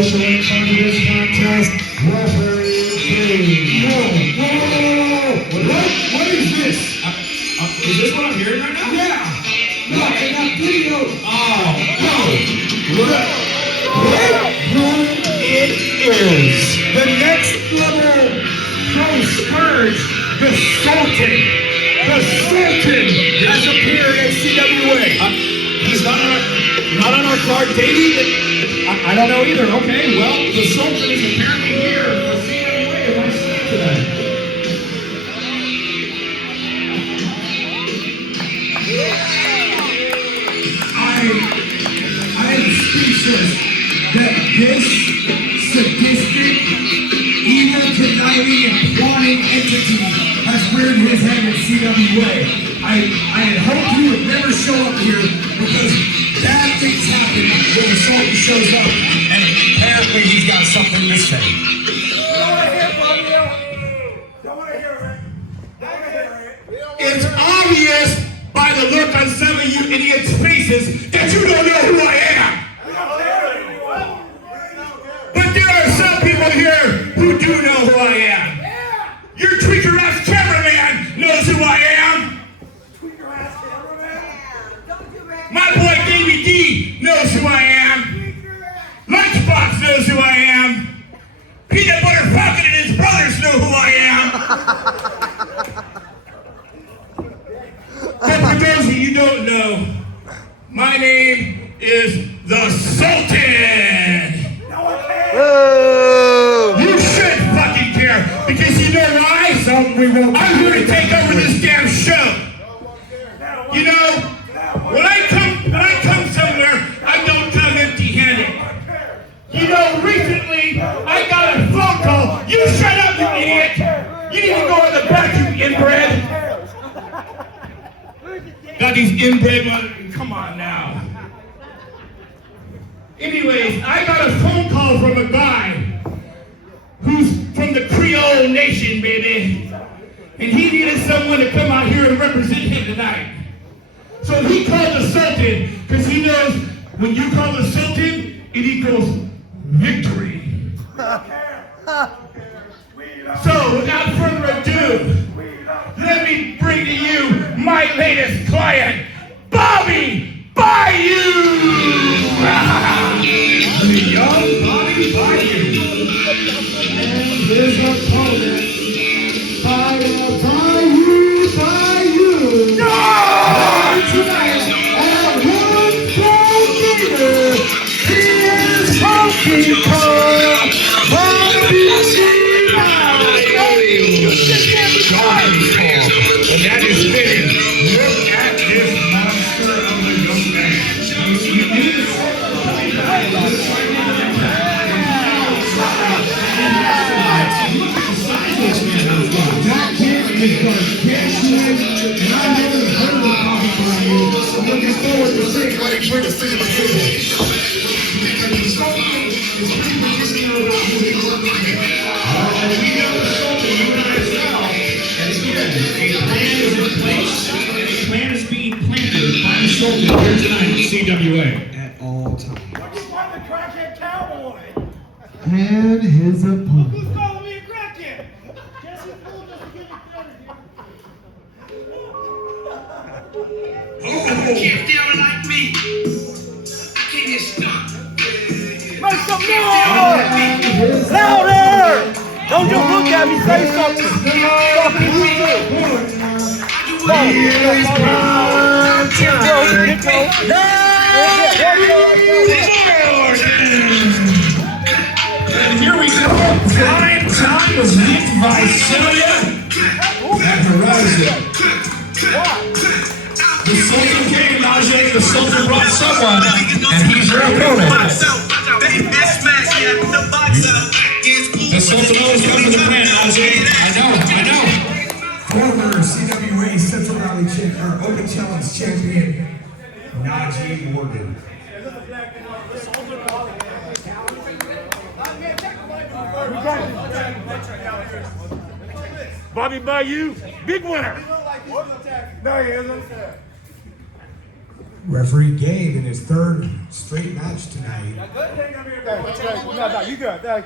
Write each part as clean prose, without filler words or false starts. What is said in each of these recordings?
official in charge of this contest, referee King. Whoa. What is this? Is this what I'm hearing right now? Yeah. No, I got video. Oh, no. It is the next level pro scourge, the Sultan. The Sultan has appeared at CWA. He's not on our card, Davey. I don't know either. Okay, well, the Sultan is apparently here for CWA if I see it today. I am speechless that this sadistic, evil, conniving, and plotting entity has reared his head at CWA. I had hoped he would never show up here because bad things happen when the Sultan shows up, and apparently he's got something to say. It's obvious by the look on some of you idiots' faces that you don't know who I am. But there are some people here who do know who I am. Your tweaker-ass cameraman knows who I am. My boy Davey D knows who I am. Lunchbox knows who I am. Peanut Butter Pocket and his brothers know who I am. But for those of you who don't know, my name is the Sultan. You should fucking care, because you know why? I'm here to take over this damn show. You know, when I come somewhere, I don't come empty-handed. You know, recently I got a phone call. You shut up, you idiot! You need to go in the back, you inbred. Got these inbred mother. Come on now. Anyways, I got a phone call from a guy who's from the Creole Nation, baby. And he needed someone to come out here and represent him tonight. So he called the Sultan, because he knows when you call the Sultan, it equals victory. So without further ado, let me bring to you my latest client, Bobby Bayou! The young Bobby Bayou. And his opponent, Bayou. No! Tonight, at 1.4 he is Funky Kong, Bobby Bayou. And that is fitting. Look at this monster of a young man. That kid is going to catch you, and I've never heard of Bobby Bayou. I'm looking forward to seeing what he brings to the table. Plan is being planted by the Sultan here tonight at CWA. At all times. What you want the crackhead cowboy? And his opponent. Who's calling me a crackhead? Guess who fooled us to give you credit here? You can't feel it like me. I can't get stuck. Make some noise! Louder! Don't just look at me, say something. Talking to you too. And here we go. Prime time was Nick Visalia at Horizon. The Sultan came, Najee. The Sultan brought someone, and he's your opponent. The Sultan always comes with a plan, Najee. I know. Former CWA Central Valley champion, Open Challenge champion, Najee Morgan. Bobby Bayou, big winner. No, he isn't. Referee Gabe in his third straight match tonight. No, you good. No,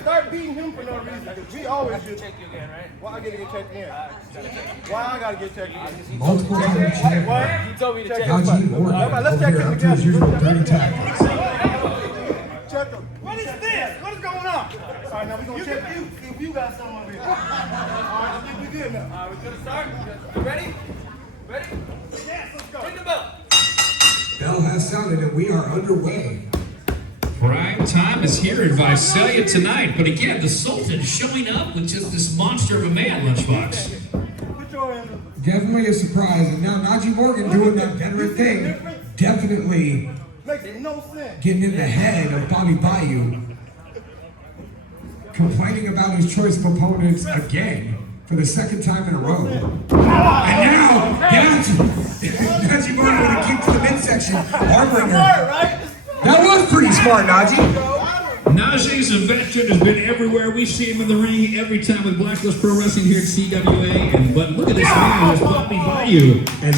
start beating him for no reason. We always do. Why I gotta get checked in? Why I gotta get checked in? Multiple time champion. What? You told me to check Najee Morgan over here up to his usual dirty tactics. Check him. What is this? What is going on? All right, now we're gonna check you. See if you got something over here. All right, I think we good now. All right, we're gonna start. You ready? Ready? Yes, let's go. Hit the bell. Bell has sounded and we are underway. Prime time is here in Visalia tonight, but again, the Sultan showing up with just this monster of a man, Lunchbox. Put your hand up. Definitely a surprise. And now Najee Morgan doing that veteran thing. Definitely Makes no sense. getting in the head of Bobby Bayou. Complaining about his choice of opponents again for the second time in a row. And now, Najee Morgan with a kick to the midsection. Harbinger. That was pretty smart, Najee. Najee's a veteran, has been everywhere. We see him in the ring every time with Blacklist Pro Wrestling here at CWA. But look at this man, there's Bobby Bayou. And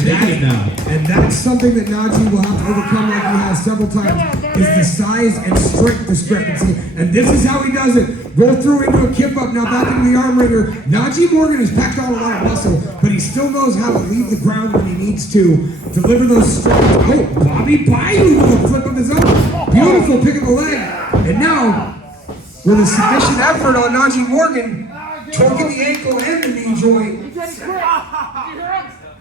that's something that Najee will have to overcome like he has several times, is the size and strength discrepancy. And this is how he does it. Roll through into a kip up, now back into the arm wringer. Najee Morgan has packed on a lot of muscle, but he still knows how to leave the ground when he needs to deliver those strikes. Oh, Bobby Bayou with a flip of his own. Beautiful pick of the leg. And now, with a submission effort on Najee Morgan, choking the ankle and the knee joint.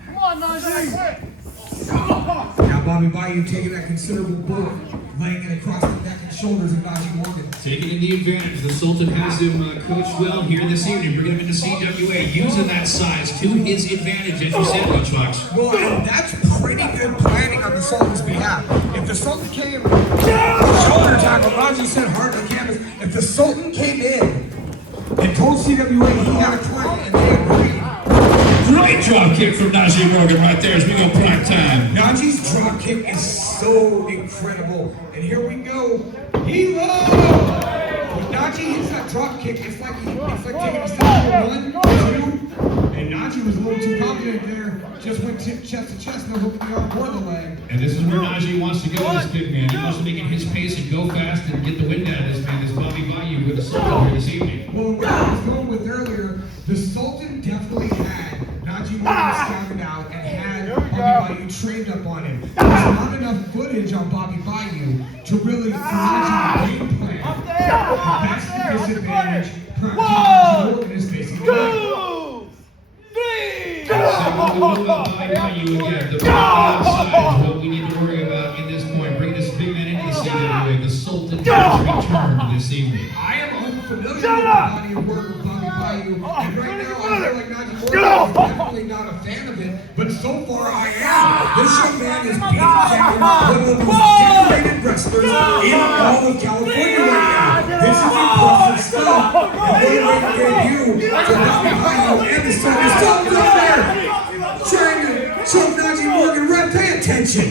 Come on, Najee. Now Bobby Bayou taking that considerable bullet, laying it across the neck and shoulders of Najee Morgan. Taking the advantage. The Sultan has him coached well here this evening. Bringing him into CWA, using that size to his advantage, as you said, Lunchbox. Well, and that's pretty good planning on the Sultan's behalf. If the Sultan came, shoulder tackle, Najee said hard to the canvas. If the Sultan came in and told CWA he had a client and they agreed. Great drop kick from Najee Morgan right there as we go prime time. Najee's drop kick is so incredible. And here we go. He loves! When Najee hits that drop kick, it's like taking a step to 1, 2, and Najee was a little too confident there. Just went chest to chest, no hook in the arm or the leg. And this is where Najee wants to go with this big man. He wants to make it his pace and go fast and get the wind out of this man. This Bobby Bayou with the Sultan here this evening. Well, what I was going with earlier, the Sultan definitely had Najee Morgan scouted out and had Bobby Bayou trained up on him. There's not enough footage on Bobby Bayou to really Najee game plan. That's the disadvantage Najee Morgan is facing. 2, 3. Bobby Bayou again. The outside is what we need to worry about in this point. Bring this big man into the CWA. The Sultan has returned this evening. I am unfamiliar with the body of work of Bobby Bayou, and right now I feel like Najee Morgan is definitely not a fan of it, but so far I am. This young man is being one of the most decorated wrestlers in all of California right now. This is impressive stuff. And what a way to debut for Bobby Bayou and the Sultan. Stop right there! Trying to choke Najee Morgan, right? Pay attention.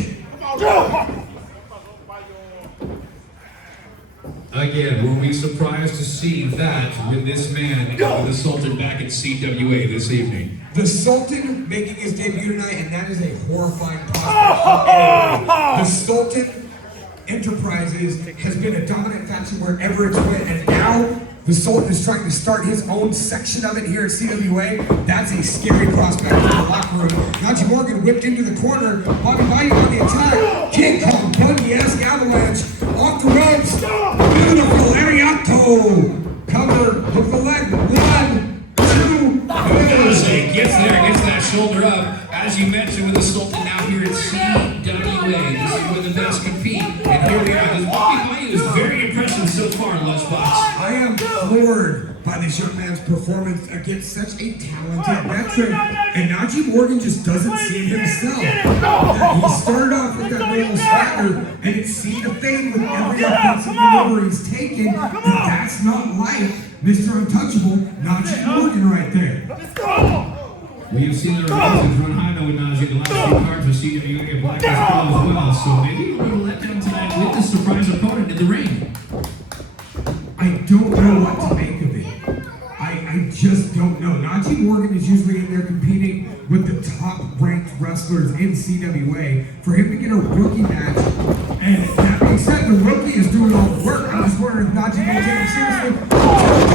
Again, were we surprised to see that with this man, with the Sultan back at CWA this evening? The Sultan making his debut tonight, and that is a horrifying prospect. The Sultan Enterprises has been a dominant faction wherever it's went, and now the Sultan is trying to start his own section of it here at CWA. That's a scary prospect for the locker room. Najee Morgan whipped into the corner. Bobby Bayou on the attack. King Kong, Bundy-esque avalanche. Off the ropes. Beautiful Ariato. Cover with the leg. 1, 2, Jose gets there, gets that shoulder up. As you mentioned, with the Sultan now here at CWA. This is where the best compete. And here we are. This Bobby Bayou is very impressive so far, Lunchbox. I am floored by this young man's performance against such a talented veteran. And Najee Morgan just doesn't see it himself. He started off with that normal swagger, and it seemed to fade with every offensive maneuver he's taken. But that's not like Mr. Untouchable, Najee Morgan right there. We've seen the Republicans run high though with Najee the last few cards with CWA and Blacklist as well. So maybe a little letdown tonight with this surprise opponent in the ring. I don't know what to make of it. I just just don't know. Najee Morgan is usually in there competing with the top-ranked wrestlers in CWA. For him to get a rookie match, and that being said, the rookie is doing all the work. I'm just wondering if Najee will take him seriously.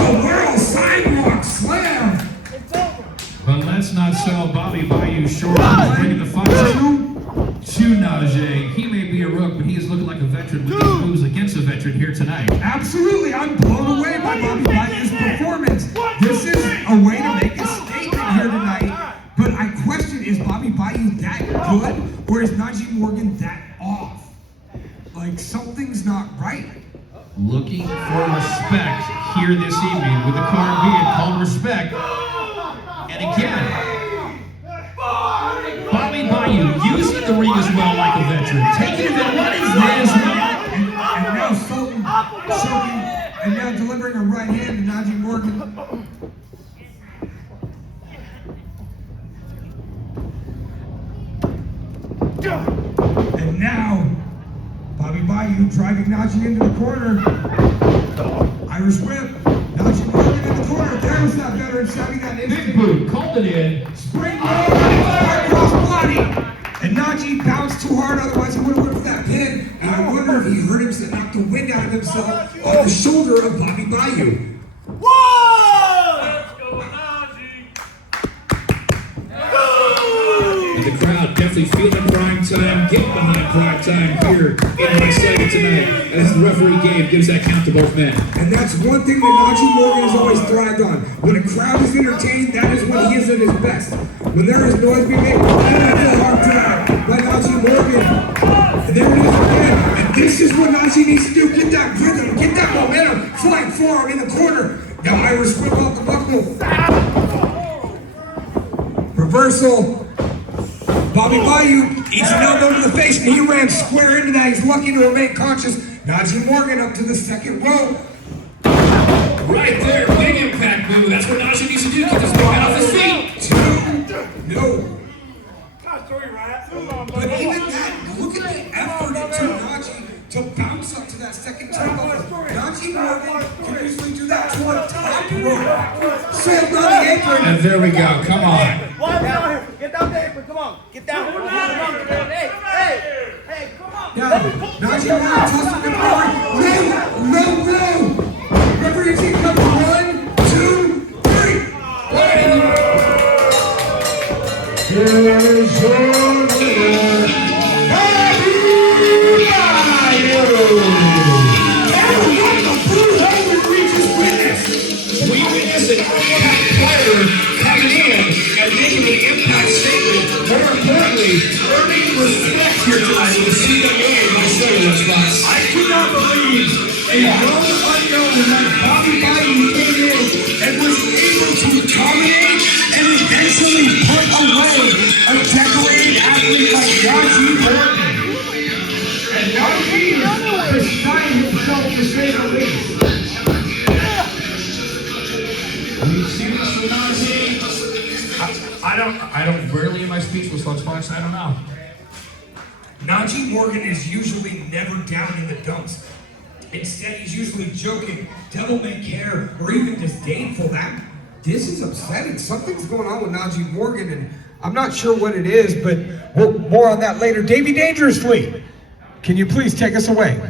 The world sidewalk slam. But let's not sell Bobby Bayou short. He's bringing the fight to Najee. He may be a rook, but he is looking like a veteran with these moves against a veteran here tonight. Absolutely, I'm blown away by Bobby Bayou's performance. This is a way to make a statement here tonight. But I question, is Bobby Bayou that good, or is Najee Morgan that off? Like, something's not right. Looking for respect here this evening with the card being called respect. And again, Bobby Bayou using the ring as well like a veteran. Taking it in, what is this? And now Sultan choking, and now delivering a right hand to Najee Morgan. And now, Bobby Bayou driving Najee into the corner. Irish whip. Najee Morgan in the corner. There's that veteran shouting that instant. Big boot, called it in. Springboard cross body. And Najee bounced too hard, otherwise he would have went for that pin. And I wonder if he hurt himself, knocked the wind out of himself on the shoulder of Bobby Bayou. And the crowd definitely feeling prime time, getting behind prime time here in Visalia tonight as the referee Gabe gives that count to both men. And that's one thing that Najee Morgan has always thrived on. When a crowd is entertained, that is when he is at his best. When there is noise being made, that's a hard time by Najee Morgan. And there it is again. And this is what Najee needs to do. Get that rhythm, get that momentum. Flying forearm in the corner. Now Irish whip off the buckle. Reversal. Bobby Bayou eats an elbow to the face, and he ran square into that. He's lucky to remain conscious. Najee Morgan up to the second rope. Right there, big impact move. That's what Najee needs to do. Get this man off his feet. No. But even that, look at the effort it took Najee to bounce up to that second turnbuckle. Najee Morgan can usually do that to the top rope. Sold on the apron. And there we go. Come on. Get down the apron, come on. Get down. Hey, come on. Now, Najee Morgan tosses him in the corner. No. Referee team number 1, 2, 3. Here's your winner, Bobby Bayou. And what the blue hole did we just witness? We witnessed an impact player coming in and making an impact statement. More importantly, earning respect here tonight with the CWA by Cellular Spots. I cannot believe a known unknown like Bobby Bayou came in and was able to dominate and eventually put away a decorated athlete like Najee Morgan. And Najee is beside himself to say the least. We've seen this with Najee. I don't rarely in my speechless lunchbox. I don't know. Najee Morgan is usually never down in the dumps. Instead, he's usually joking, devil may care, or even disdainful. This is upsetting. Something's going on with Najee Morgan, and I'm not sure what it is, but more on that later. Davey Dangerously, can you please take us away?